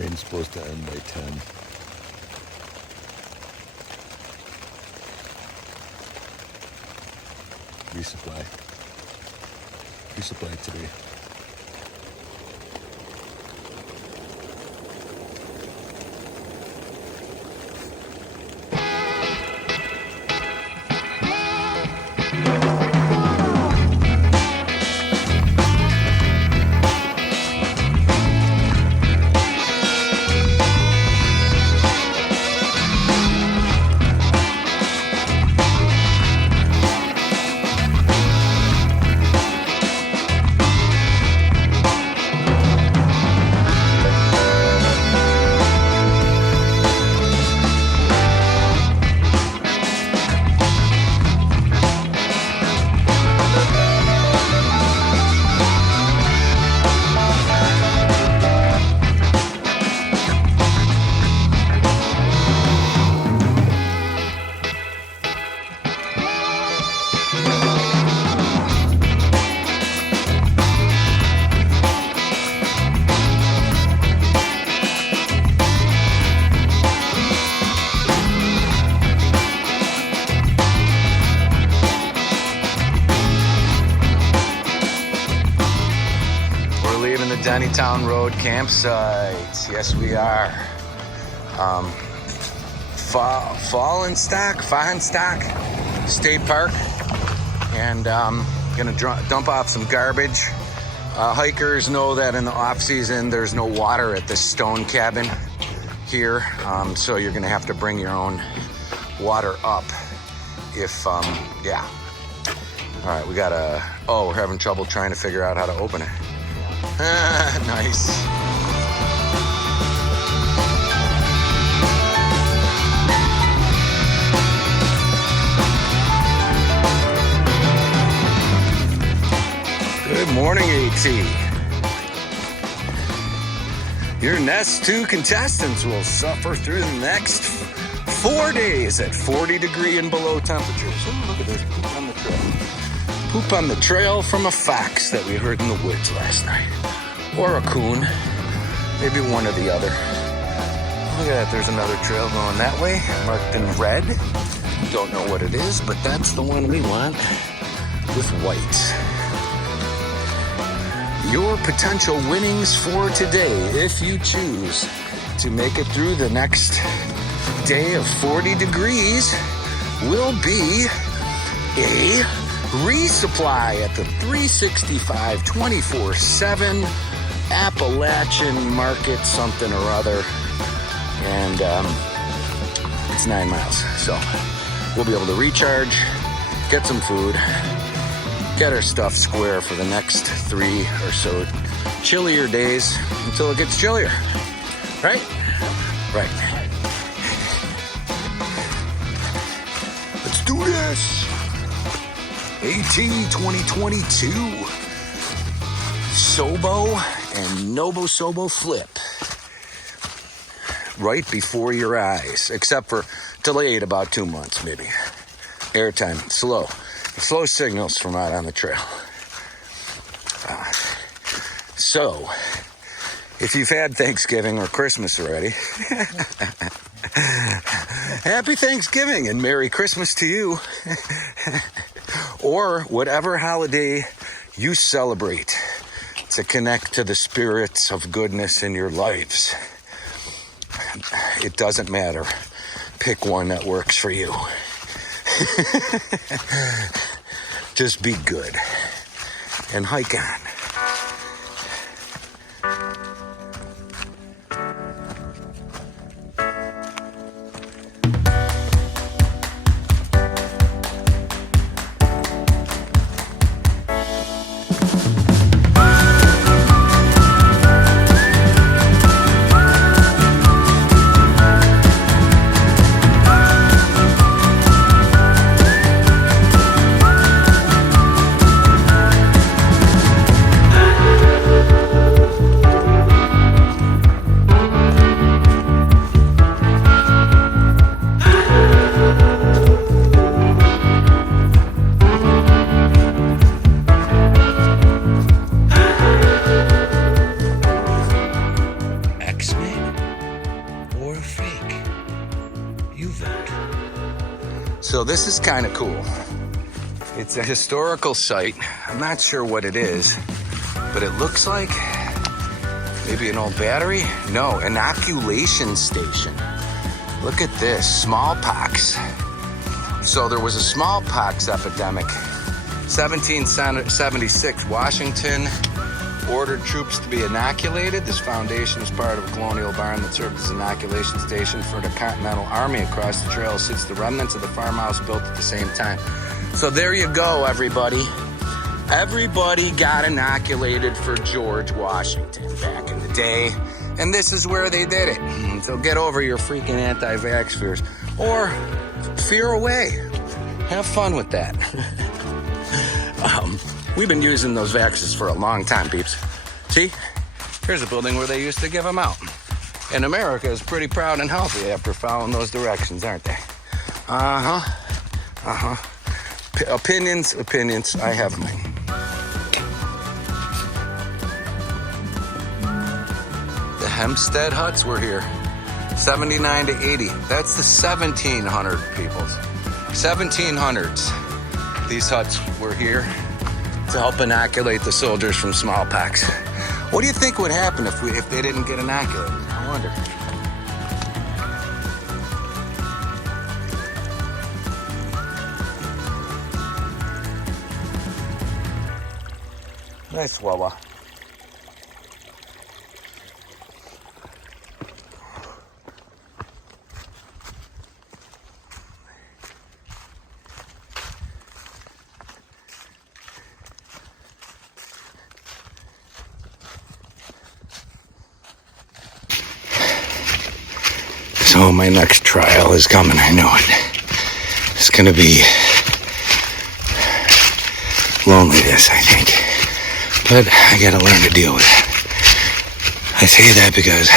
Rain's supposed to end by 10. Resupply today. Town Road campsite. Yes, we are. Fallenstock State Park, and gonna dump off some garbage. Hikers know that in the off season there's no water at the stone cabin here, so you're gonna have to bring your own water up. If yeah. All right, we gotta. Oh, we're having trouble trying to figure out how to open it. Nice. Good morning, AT. Your next 2 contestants will suffer through the next 4 days at 40-degree and below temperatures. Oh, look at this poop on the trail. Poop on the trail from a fox that we heard in the woods last night. Or a coon. Maybe one or the other. Look at that, there's another trail going that way, marked in red. Don't know what it is, but that's the one we want with white. Your potential winnings for today, if you choose to make it through the next day of 40 degrees, will be a resupply at the 365 24/7 Appalachian market something or other, and it's 9 miles, so we'll be able to recharge, get some food, get our stuff square for the next 3 or so chillier days until it gets chillier, right? Right. Let's do this. AT 2022 Sobo and Nobo Sobo flip right before your eyes, except for delayed about 2 months maybe. Airtime slow signals from out on the trail. So if you've had Thanksgiving or Christmas already, happy Thanksgiving and Merry Christmas to you. Or whatever holiday you celebrate to connect to the spirits of goodness in your lives. It doesn't matter. Pick one that works for you. Just be good and hike on. this is kind of cool. It's a historical site. I'm not sure what it is, but it looks like maybe an old battery? No, inoculation station. Look at this, smallpox. So there was a smallpox epidemic. 1776, Washington ordered troops to be inoculated. This foundation is part of a colonial barn that served as an inoculation station for the Continental Army across the trail since the remnants of the farmhouse built at the same time. So there you go, everybody. Everybody got inoculated for George Washington back in the day, and this is where they did it. So get over your freaking anti-vax fears, or fear away. Have fun with that. We've been using those vaxes for a long time, peeps. See, here's a building where they used to give them out. And America is pretty proud and healthy after following those directions, aren't they? Opinions. I have mine. The Hempstead huts were here, 79 to 80. That's the 1700 peoples. 1700s. These huts were here to help inoculate the soldiers from smallpox. What do you think would happen if they didn't get inoculated? I wonder. Nice Wawa. So my next trial is coming, I know it. It's gonna be loneliness, I think. But I gotta learn to deal with it. I say that because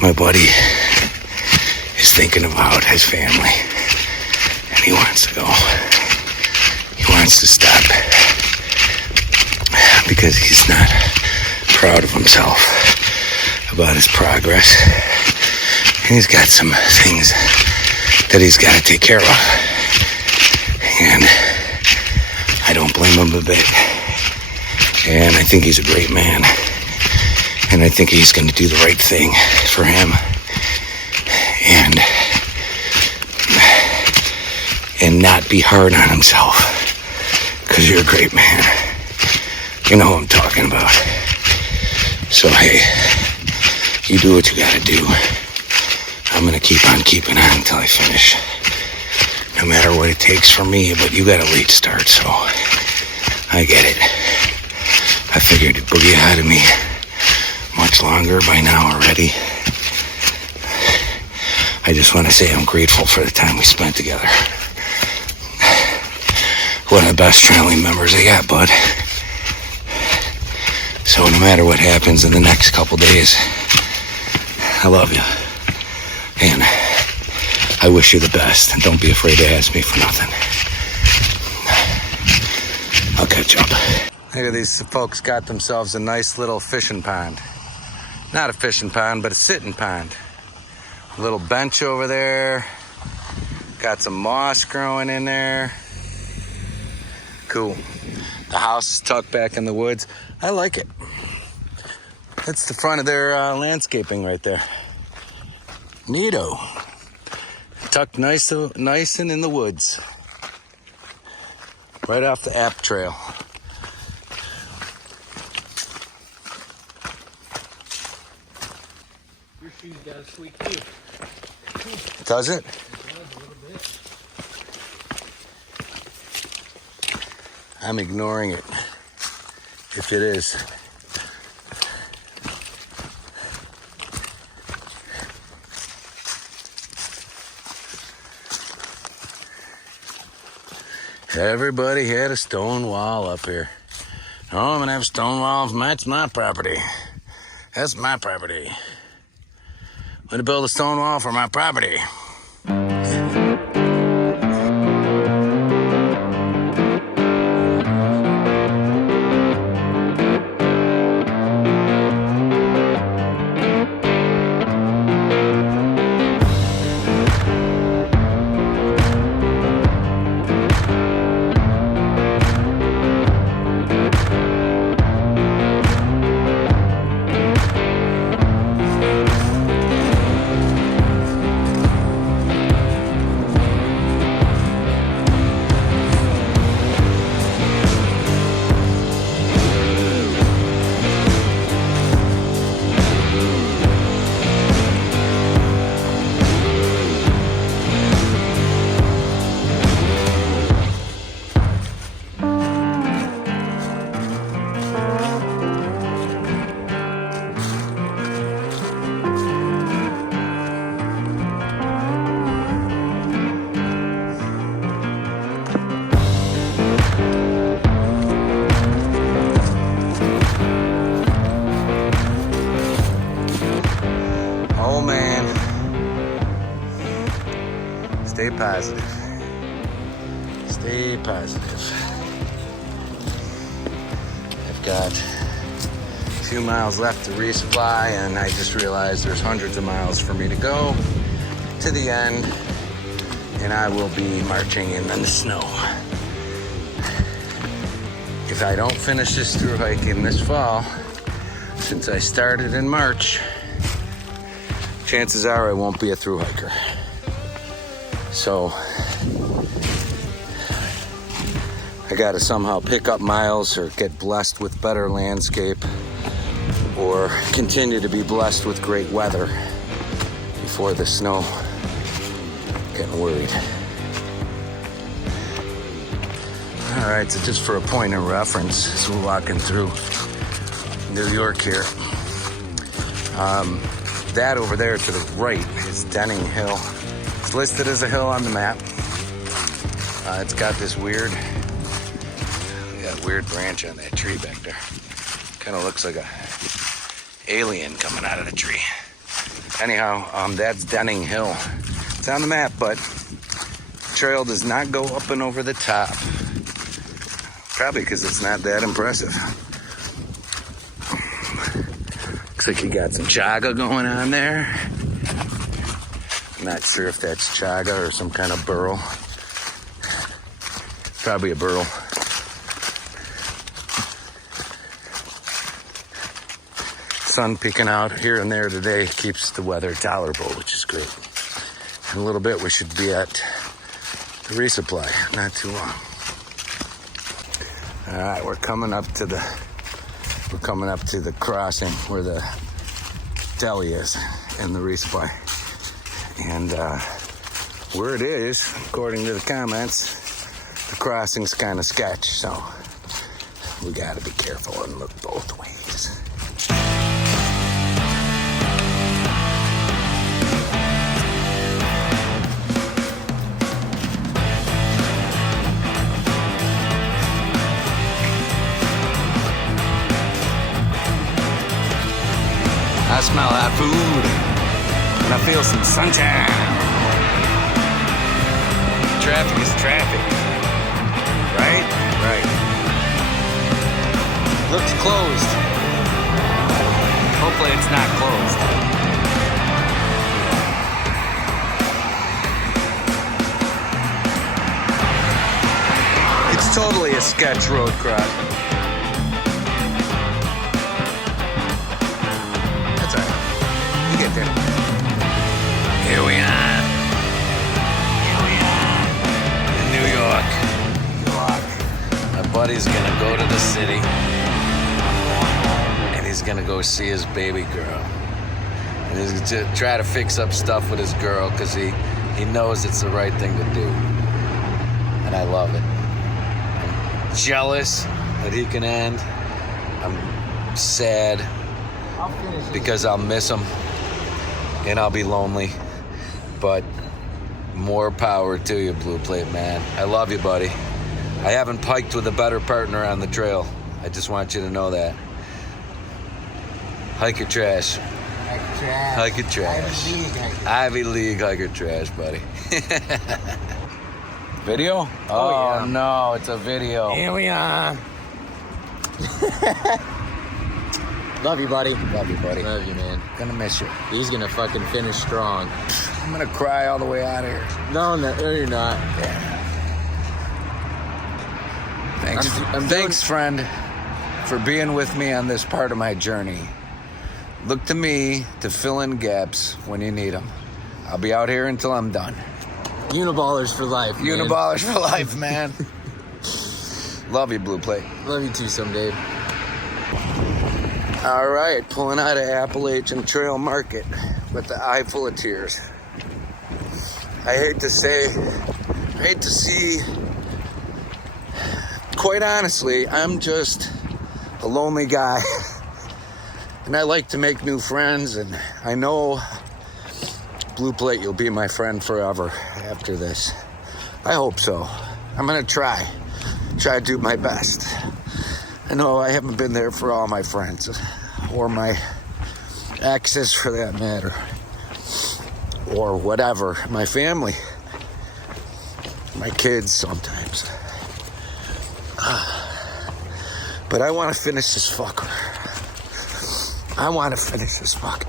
my buddy is thinking about his family. And he wants to go. He wants to stop. Because he's not proud of himself about his progress. He's got some things that he's got to take care of. And I don't blame him a bit. And I think he's a great man. And I think he's going to do the right thing for him. And not be hard on himself. Because you're a great man. You know what I'm talking about. So, hey, you do what you got to do. I'm going to keep on keeping on until I finish. No matter what it takes for me, but you got a late start, so I get it. I figured it'd boogie out of me much longer by now already. I just want to say I'm grateful for the time we spent together. One of the best Tramily members I got, bud. So no matter what happens in the next couple days, I love you. And I wish you the best. And don't be afraid to ask me for nothing. I'll catch up. Look at these folks got themselves a nice little fishing pond. Not a fishing pond, but a sitting pond. A little bench over there. Got some moss growing in there. Cool. The house is tucked back in the woods. I like it. That's the front of their landscaping right there. Neato. Tucked nice and in the woods. Right off the App Trail. Your shoes got a squeak too. Does it? It does a little bit. I'm ignoring it. If it is. Everybody had a stone wall up here. Oh, I'm gonna have a stone wall. That's my property. That's my property. I'm gonna build a stone wall for my property. Stay positive. Stay positive. I've got a few miles left to resupply, and I just realized there's hundreds of miles for me to go to the end, and I will be marching in the snow. If I don't finish this through hiking this fall, since I started in March, chances are I won't be a through hiker. So I gotta somehow pick up miles or get blessed with better landscape or continue to be blessed with great weather before the snow. Getting worried. All right, so just for a point of reference, as we're walking through New York here, that over there to the right is Denning Hill. It's listed as a hill on the map. It's got this weird branch on that tree back there. Kind of looks like a alien coming out of the tree. Anyhow, that's Denning Hill. It's on the map, but the trail does not go up and over the top. Probably because it's not that impressive. Looks like you got some chaga going on there. I'm not sure if that's chaga or some kind of burl. Probably a burl. Sun peeking out here and there today keeps the weather tolerable, which is great. In a little bit we should be at the resupply, not too long. All right, we're coming up to the crossing where the deli is in the resupply. And where it is, according to the comments, the crossing's kind of sketch, so we gotta be careful and look both ways. I smell hot food, and I feel some sunshine. Traffic is traffic, right? Right. Looks closed. Hopefully it's not closed. It's totally a sketch road crossing. Get there. Here we are. In New York. My buddy's gonna go to the city and he's gonna go see his baby girl. And he's gonna try to fix up stuff with his girl because he knows it's the right thing to do. And I love it. I'm jealous that he can end. I'm sad because I'll miss him. And I'll be lonely, but more power to you, Blue Plate man. I love you, buddy. I haven't piked with a better partner on the trail. I just want you to know that. Hike your trash. Hike your trash. Ivy League hike your trash, buddy. Video? Oh yeah. No, it's a video. Here we are. Love you, buddy. Love you, buddy. Love you, man. Gonna miss you. He's gonna fucking finish strong. I'm gonna cry all the way out of here. No, you're not. Yeah. Thanks, friend, for being with me on this part of my journey. Look to me to fill in gaps when you need them. I'll be out here until I'm done. Uniballers for life, man. Uniballers for life, man. Love you, Blue Plate. Love you too someday. All right, pulling out of Appalachian Trail Market with the eye full of tears. I hate to see, quite honestly, I'm just a lonely guy. And I like to make new friends, and I know, Blue Plate, you'll be my friend forever after this. I hope so. I'm gonna try to do my best. I know I haven't been there for all my friends, or my exes for that matter, or whatever, my family. my kids sometimes. But I want to finish this fucker. I want to finish this fucker.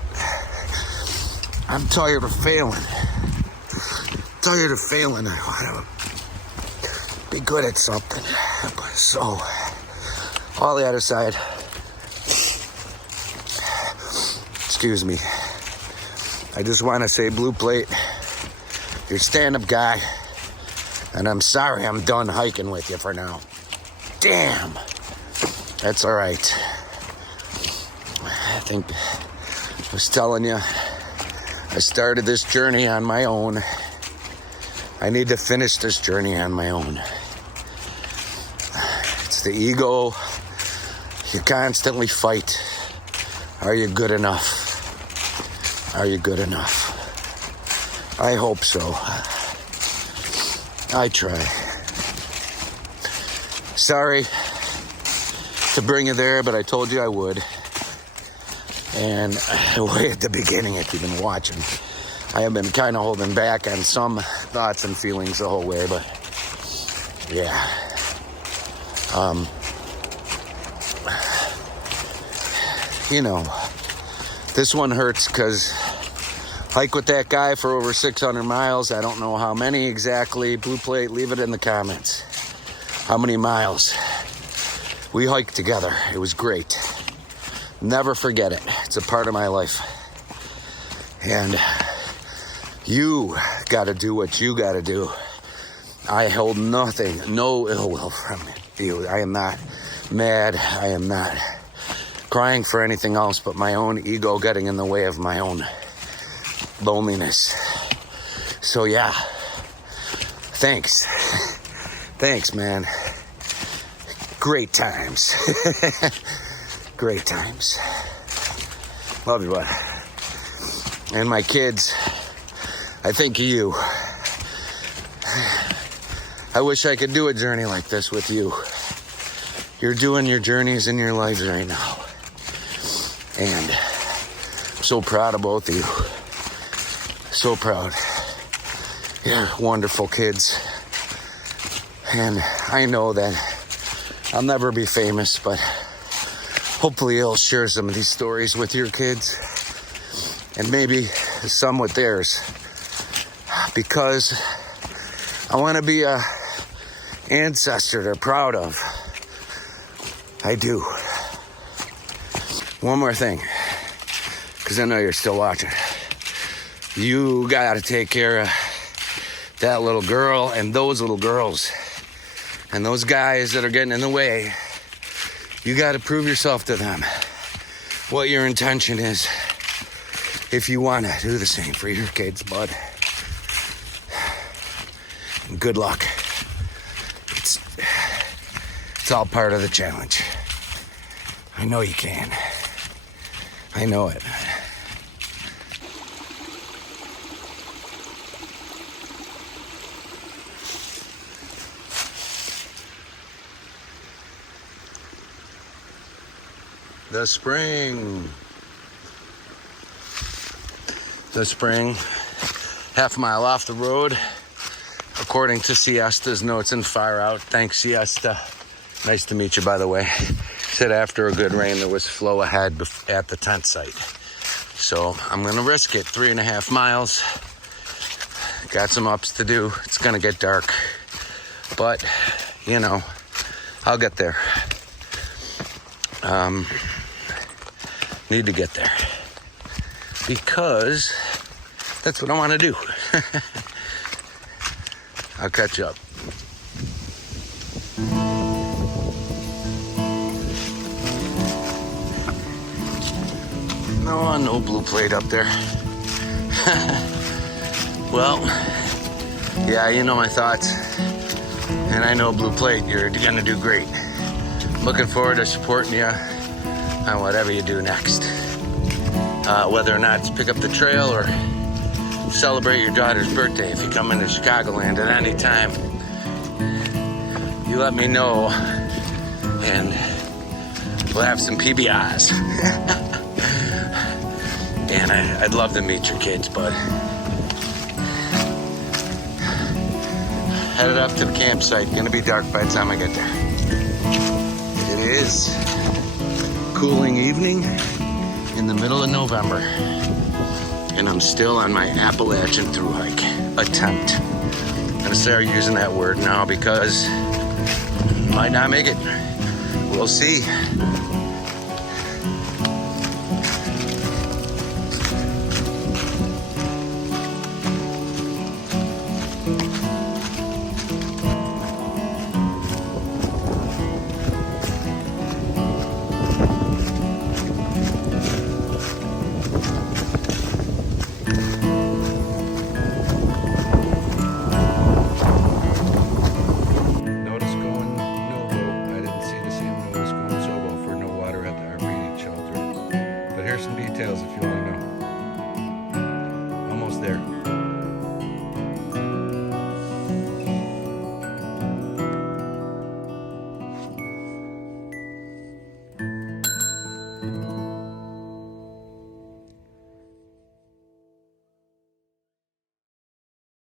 I'm tired of failing. Tired of failing. I want to be good at something. So, all the other side. Excuse me. I just want to say, Blue Plate, you're a stand-up guy. And I'm sorry I'm done hiking with you for now. Damn. That's all right. I think I was telling you, I started this journey on my own. I need to finish this journey on my own. It's the ego. You constantly fight. Are you good enough? Are you good enough? I hope so. I try. Sorry to bring you there, but I told you I would. And way at the beginning, if you've been watching, I have been kind of holding back on some thoughts and feelings the whole way, but yeah. You know, this one hurts because hike with that guy for over 600 miles. I don't know how many exactly. Blue Plate, leave it in the comments. How many miles? We hiked together. It was great. Never forget it. It's a part of my life. And you got to do what you got to do. I hold nothing, no ill will from you. I am not mad. I am not crying for anything else but my own ego getting in the way of my own loneliness. So yeah, thanks. Thanks, man. Great times. Great times. Love you, bud. And my kids, I think of you. I wish I could do a journey like this with you. You're doing your journeys in your lives right now. And I'm so proud of both of you. So proud. You're wonderful kids. And I know that I'll never be famous, but hopefully I'll share some of these stories with your kids. And maybe some with theirs. Because I want to be a ancestor they're proud of. I do. One more thing. Because I know you're still watching. You got to take care of that little girl and those little girls. And those guys that are getting in the way. You got to prove yourself to them. What your intention is. If you want to do the same for your kids, bud. And good luck. It's all part of the challenge. I know you can. I know it. The spring. The spring. Half a mile off the road. According to Siesta's notes and fire out. Thanks, Siesta. Nice to meet you, by the way. Said after a good rain, there was flow ahead at the tent site. So I'm going to risk it. 3.5 miles. Got some ups to do. It's going to get dark. But, you know, I'll get there. Need to get there. Because that's what I want to do. I'll catch up. No Blue Plate up there. Well, yeah, you know my thoughts. And I know Blue Plate, you're gonna do great. Looking forward to supporting you on whatever you do next. Whether or not it's pick up the trail or celebrate your daughter's birthday if you come into Chicagoland at any time. You let me know and we'll have some PBIs. And I'd love to meet your kids, bud. headed up to the campsite. Gonna be dark by the time I get there. It is cooling evening in the middle of November, and I'm still on my Appalachian through hike attempt. I'm gonna start using that word now because I might not make it. We'll see.